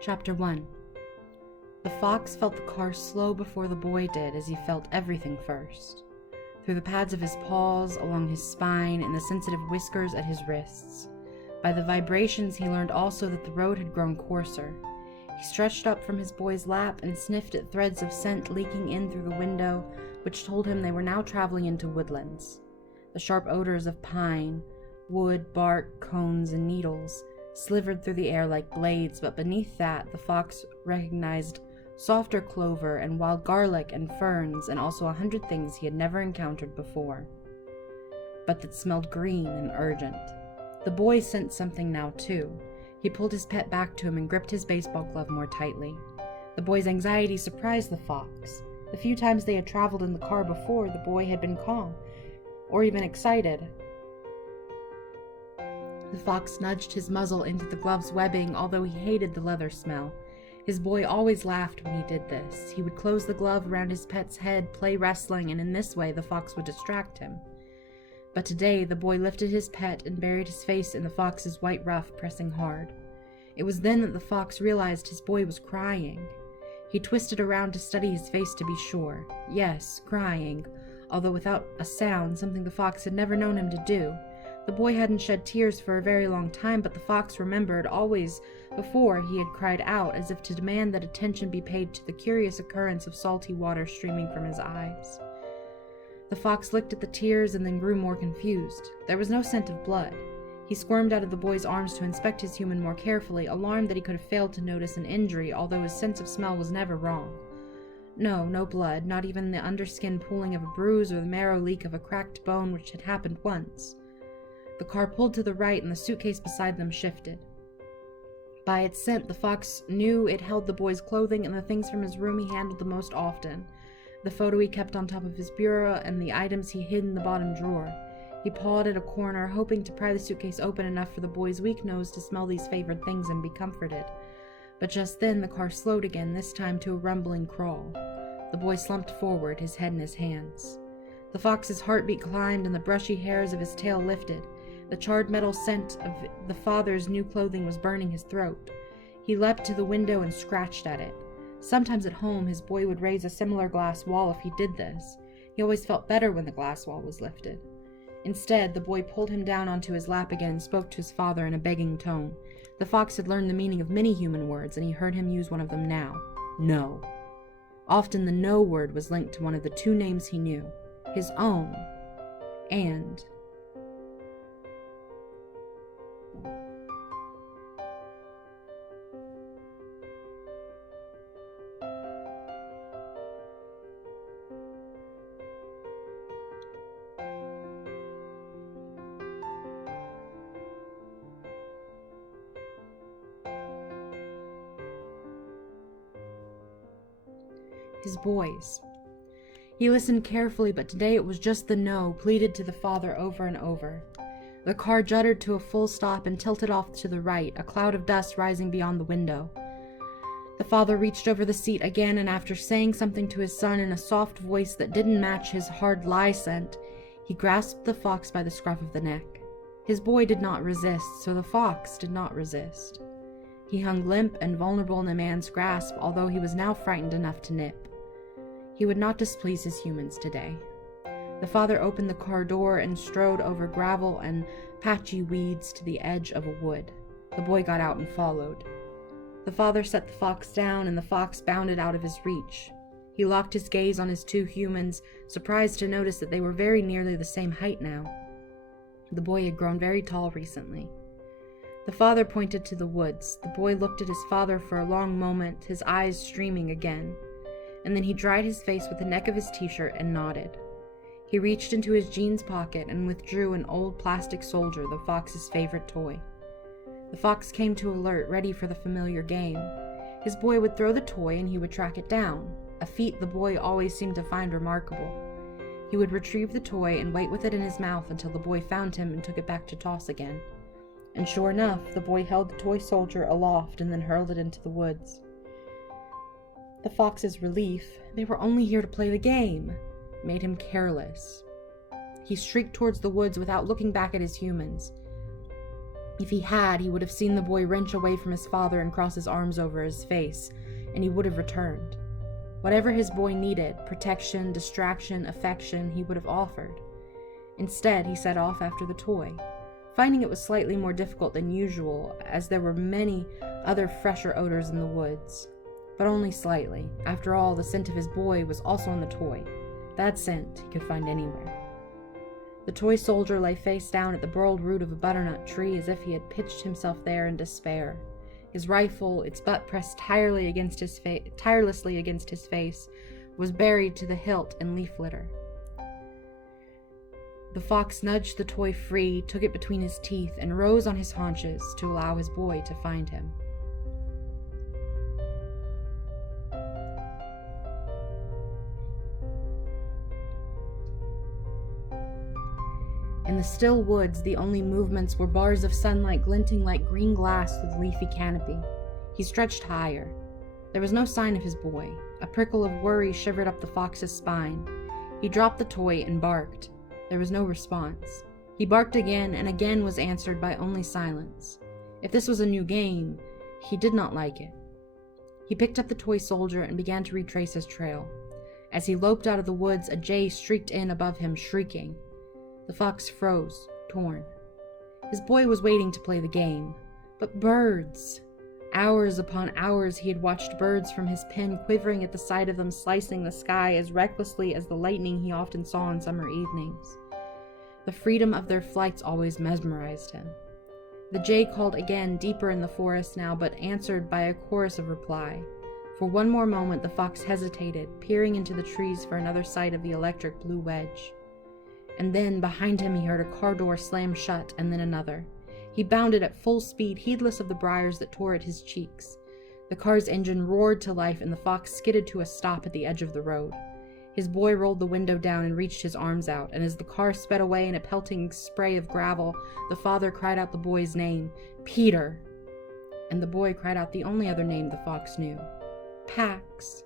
Chapter 1. The fox felt the car slow before the boy did, as he felt everything first. Through the pads of his paws, along his spine, and the sensitive whiskers at his wrists. By the vibrations he learned also that the road had grown coarser. He stretched up from his boy's lap and sniffed at threads of scent leaking in through the window, which told him they were now traveling into woodlands. The sharp odors of pine, wood, bark, cones, and needles slivered through the air like blades, but beneath that the fox recognized softer clover and wild garlic and ferns, and also 100 things he had never encountered before, but that smelled green and urgent. The boy sensed something now too. He pulled his pet back to him and gripped his baseball glove more tightly. The boy's anxiety surprised the fox. The few times they had traveled in the car before, the boy had been calm, or even excited. The fox nudged his muzzle into the glove's webbing, although he hated the leather smell. His boy always laughed when he did this. He would close the glove around his pet's head, play wrestling, and in this way the fox would distract him. But today the boy lifted his pet and buried his face in the fox's white ruff, pressing hard. It was then that the fox realized his boy was crying. He twisted around to study his face to be sure. Yes, crying, although without a sound, something the fox had never known him to do. The boy hadn't shed tears for a very long time, but the fox remembered always before he had cried out, as if to demand that attention be paid to the curious occurrence of salty water streaming from his eyes. The fox looked at the tears and then grew more confused. There was no scent of blood. He squirmed out of the boy's arms to inspect his human more carefully, alarmed that he could have failed to notice an injury, although his sense of smell was never wrong. No blood, not even the underskin pooling of a bruise or the marrow leak of a cracked bone which had happened once. The car pulled to the right and the suitcase beside them shifted. By its scent, the fox knew it held the boy's clothing and the things from his room he handled the most often. The photo he kept on top of his bureau and the items he hid in the bottom drawer. He pawed at a corner, hoping to pry the suitcase open enough for the boy's weak nose to smell these favored things and be comforted. But just then the car slowed again, this time to a rumbling crawl. The boy slumped forward, his head in his hands. The fox's heartbeat climbed and the brushy hairs of his tail lifted. The charred metal scent of the father's new clothing was burning his throat. He leapt to the window and scratched at it. Sometimes at home, his boy would raise a similar glass wall if he did this. He always felt better when the glass wall was lifted. Instead, the boy pulled him down onto his lap again and spoke to his father in a begging tone. The fox had learned the meaning of many human words, and he heard him use one of them now. No. Often the no word was linked to one of the two names he knew, his own and... his boys. He listened carefully, but today it was just the no pleaded to the father over and over. The car juddered to a full stop and tilted off to the right, a cloud of dust rising beyond the window. The father reached over the seat again, and after saying something to his son in a soft voice that didn't match his hard lie scent, he grasped the fox by the scruff of the neck. His boy did not resist, so the fox did not resist. He hung limp and vulnerable in the man's grasp, although he was now frightened enough to nip. He would not displease his humans today. The father opened the car door and strode over gravel and patchy weeds to the edge of a wood. The boy got out and followed. The father set the fox down, and the fox bounded out of his reach. He locked his gaze on his two humans, surprised to notice that they were very nearly the same height now. The boy had grown very tall recently. The father pointed to the woods. The boy looked at his father for a long moment, his eyes streaming again. And then he dried his face with the neck of his t-shirt and nodded. He reached into his jeans pocket and withdrew an old plastic soldier, the fox's favorite toy. The fox came to alert, ready for the familiar game. His boy would throw the toy and he would track it down, a feat the boy always seemed to find remarkable. He would retrieve the toy and wait with it in his mouth until the boy found him and took it back to toss again. And sure enough, the boy held the toy soldier aloft and then hurled it into the woods. The fox's relief, they were only here to play the game, made him careless. He streaked towards the woods without looking back at his humans. If he had, he would have seen the boy wrench away from his father and cross his arms over his face, and he would have returned. Whatever his boy needed, protection, distraction, affection, he would have offered. Instead, he set off after the toy, finding it was slightly more difficult than usual, as there were many other fresher odors in the woods. But only slightly. After all, the scent of his boy was also in the toy. That scent he could find anywhere. The toy soldier lay face down at the burled root of a butternut tree as if he had pitched himself there in despair. His rifle, its butt pressed tirelessly against his face, was buried to the hilt in leaf litter. The fox nudged the toy free, took it between his teeth, and rose on his haunches to allow his boy to find him. In the still woods, the only movements were bars of sunlight glinting like green glass through the leafy canopy. He stretched higher. There was no sign of his boy. A prickle of worry shivered up the fox's spine. He dropped the toy and barked. There was no response. He barked again and again was answered by only silence. If this was a new game, he did not like it. He picked up the toy soldier and began to retrace his trail. As he loped out of the woods, a jay streaked in above him, shrieking. The fox froze, torn. His boy was waiting to play the game. But birds! Hours upon hours he had watched birds from his pen, quivering at the sight of them slicing the sky as recklessly as the lightning he often saw on summer evenings. The freedom of their flights always mesmerized him. The jay called again, deeper in the forest now, but answered by a chorus of reply. For one more moment the fox hesitated, peering into the trees for another sight of the electric blue wedge. And then, behind him, he heard a car door slam shut, and then another. He bounded at full speed, heedless of the briars that tore at his cheeks. The car's engine roared to life, and the fox skidded to a stop at the edge of the road. His boy rolled the window down and reached his arms out, and as the car sped away in a pelting spray of gravel, the father cried out the boy's name, Peter. And the boy cried out the only other name the fox knew, Pax.